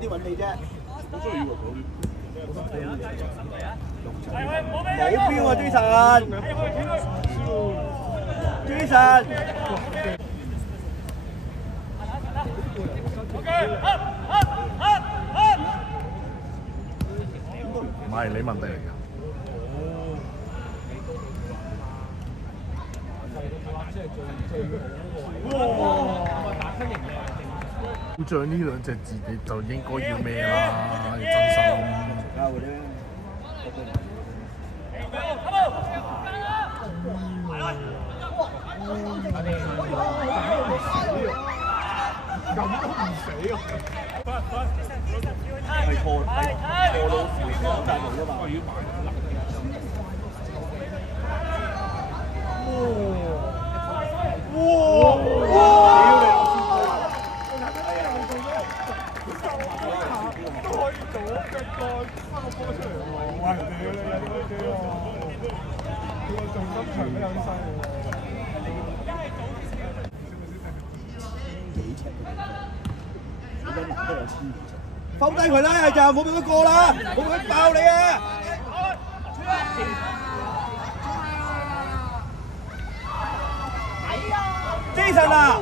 啲運氣啫。我真係以為嗰啲。冇標啊，Jason。唔係你問題嚟㗎。好像呢兩隻字你就應該要咩啦，要真心。咁都唔死啊！係錯到大路啫嘛。都可以做腳蓋翻個波出嚟喎！哇！人哋佢個重心長得有啲犀利喎。放低佢啦，就冇俾佢過啦，冇俾佢爆你啊！Jason 啊！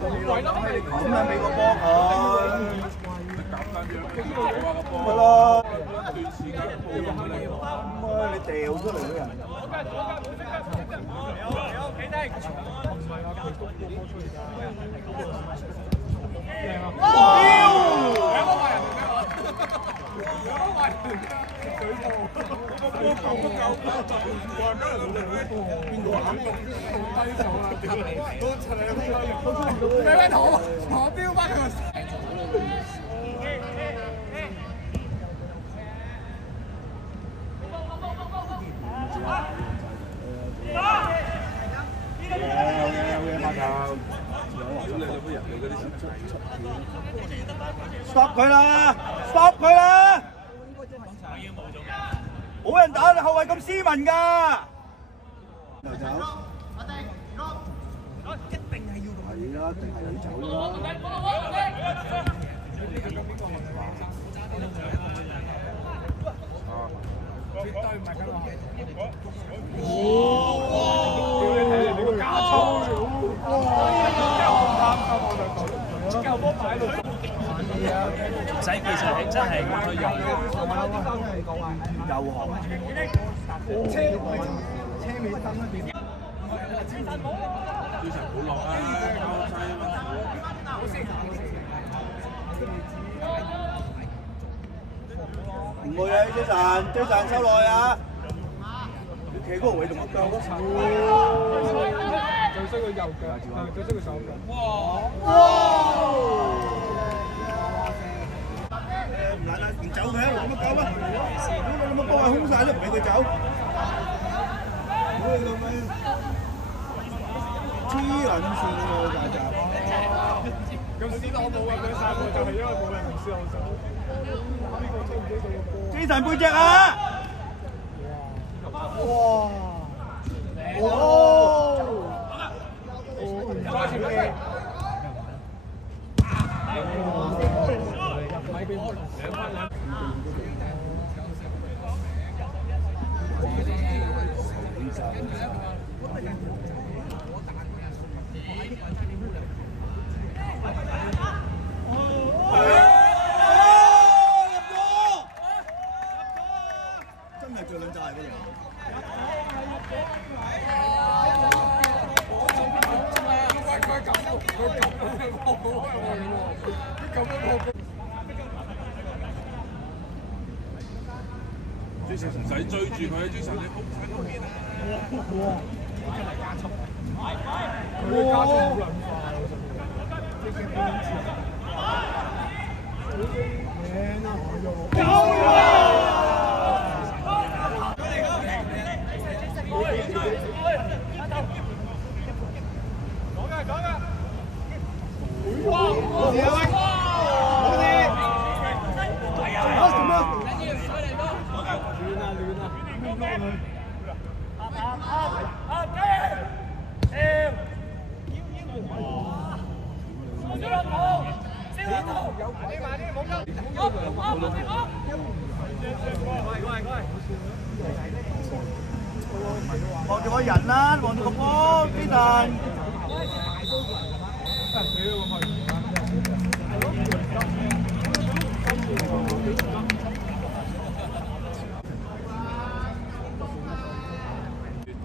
咁樣俾個波佢，咪咯，你掉出嚟嘅人。stop 佢啦 ，stop 佢啦！冇人打後衞咁斯文㗎。流走。一定係要係啦，一定係要走啦。絕對唔係咁話。你個假操！仔其實係真係咁樣用。右行。車尾燈嗰邊。要成好落啊！交西唔會啊，Jason 收耐啊！你企嗰個位仲唔夠？最衰佢右腳，最衰佢手腳。哇！唔撚啊！唔走佢啊！咁乜搞啊？你乜波係空曬都唔俾佢走？你老味黐撚線喎，大閘！咁屎我冇啊！佢殺我就係因為冇人同師我走。呢個追唔追到個波？ Jason 背脊啊！哇！真係最撚債嗰樣。之前唔使追住佢，之前你撲喺嗰邊啊！哇！真係加速，佢加速好撚快，即係變前。望住個人啦，望住個波，基頓。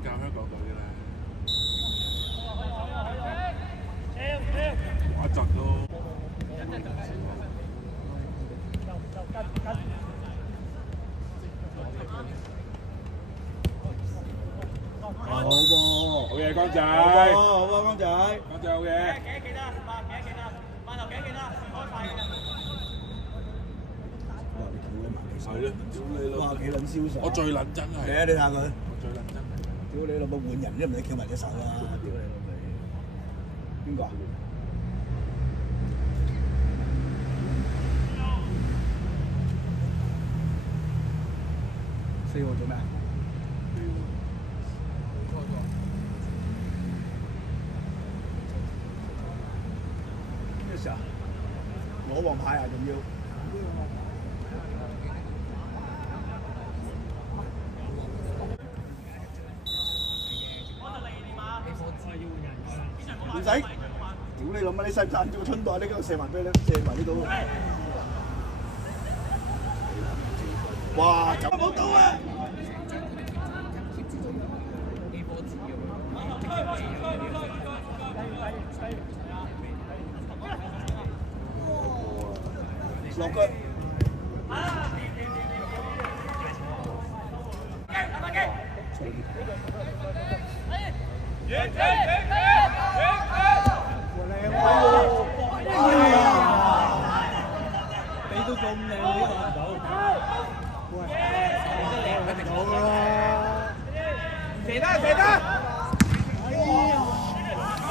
教香港隊嘅咧，我窒咯。好噃，好嘢，江仔。好喎，江仔。江仔好嘢。係咯，屌你老！哇，幾撚瀟灑！我最撚真係。你睇下佢。我最撚真係。屌你老母換人都唔使翹埋隻手啦！屌你老味。邊個啊？4號做咩啊？咩事啊？攞黃牌啊，仲要？唔使，屌你老母！你使唔使揞住個春袋？呢個射埋俾你，射埋呢度。哇！走冇到啊！落腳。俾到咁靚呢個喂，一定好啦！射得射得！哎呀！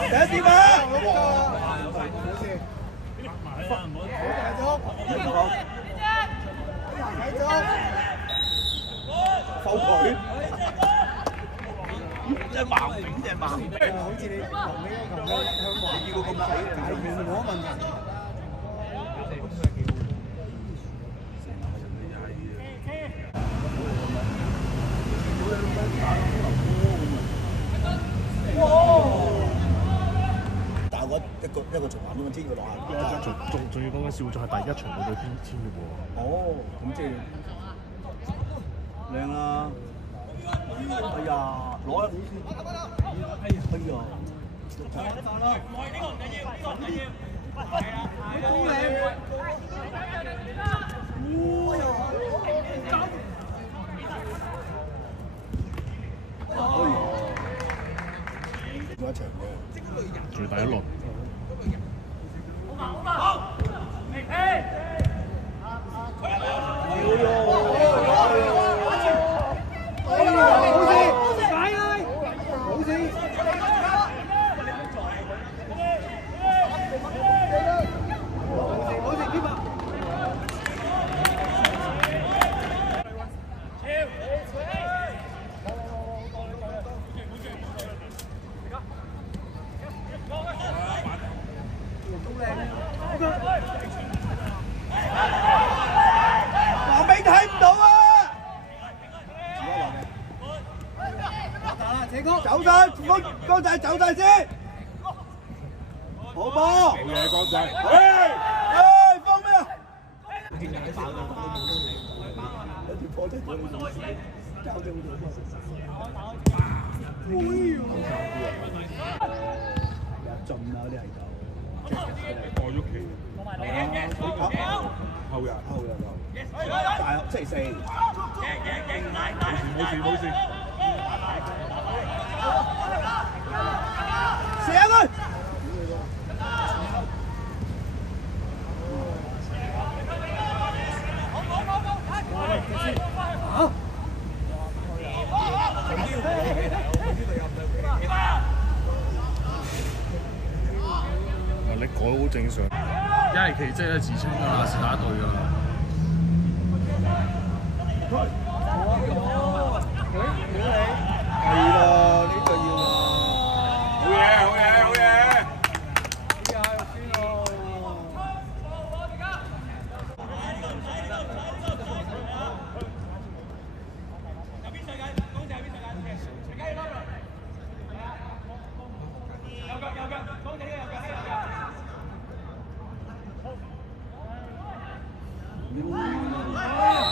第一點啊！冇事。繼續。後腿。真係盲頂，真係盲頂。好似你同呢個球向環要咁睇，係冇乜問題。但係我一個循環咁樣天佢落下。仲要講緊笑，仲係第一場嗰隊天嘅喎。哦，咁即係靚啦！哎呀，攞一點先。哎呀，睇啦！唔係呢個唔緊要，呢個唔緊要。係啊，好靚！做一場嘅。最第一輪。走晒，江仔走晒先，好波，好嘢，江仔，放咩啊？有條波真係交咗好多進啦啲係就，過咗期，後日大星期四，冇事。射佢！你改好正常，一係奇蹟，一係自稱㗎啦，是打對㗎啦。係啦，呢個要好嘢！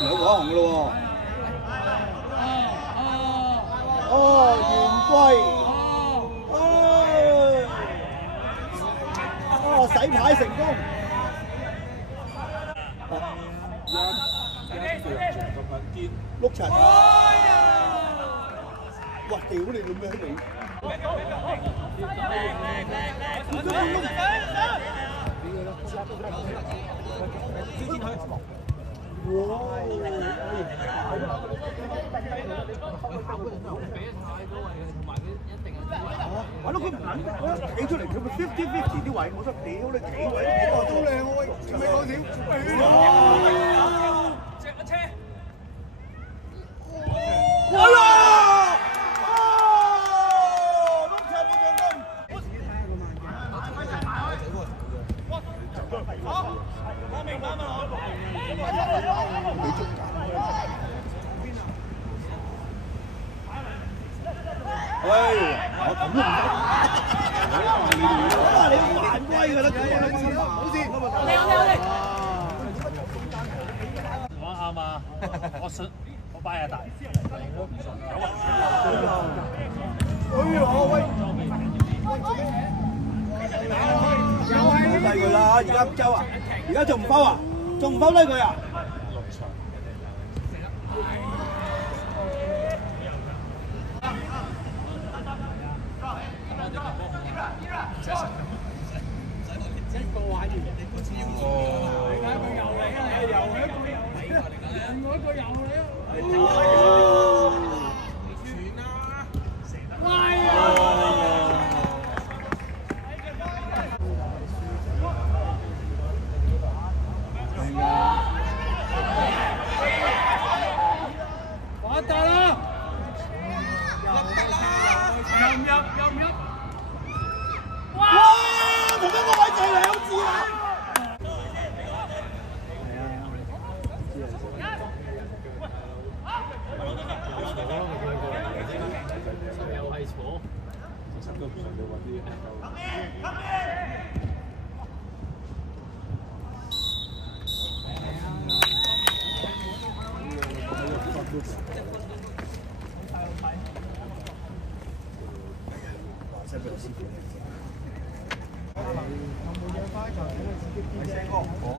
兩個紅嘅咯喎。圓規。洗牌成功。碌柒。哇！屌你老咩你！係咯，佢唔肯，我企出嚟，佢咪50-50啲位，我覺得屌你幾位都靚喎，喂，唔係講笑。車！哇啦！碌柒冇上攻。好，我明白嘛，你中間。喂，我咁都唔得。哇！你好犯規㗎啦，好先。我啱啊！我拜下大。低佢啦！而家周啊，而家仲唔收啊？仲唔收低佢啊？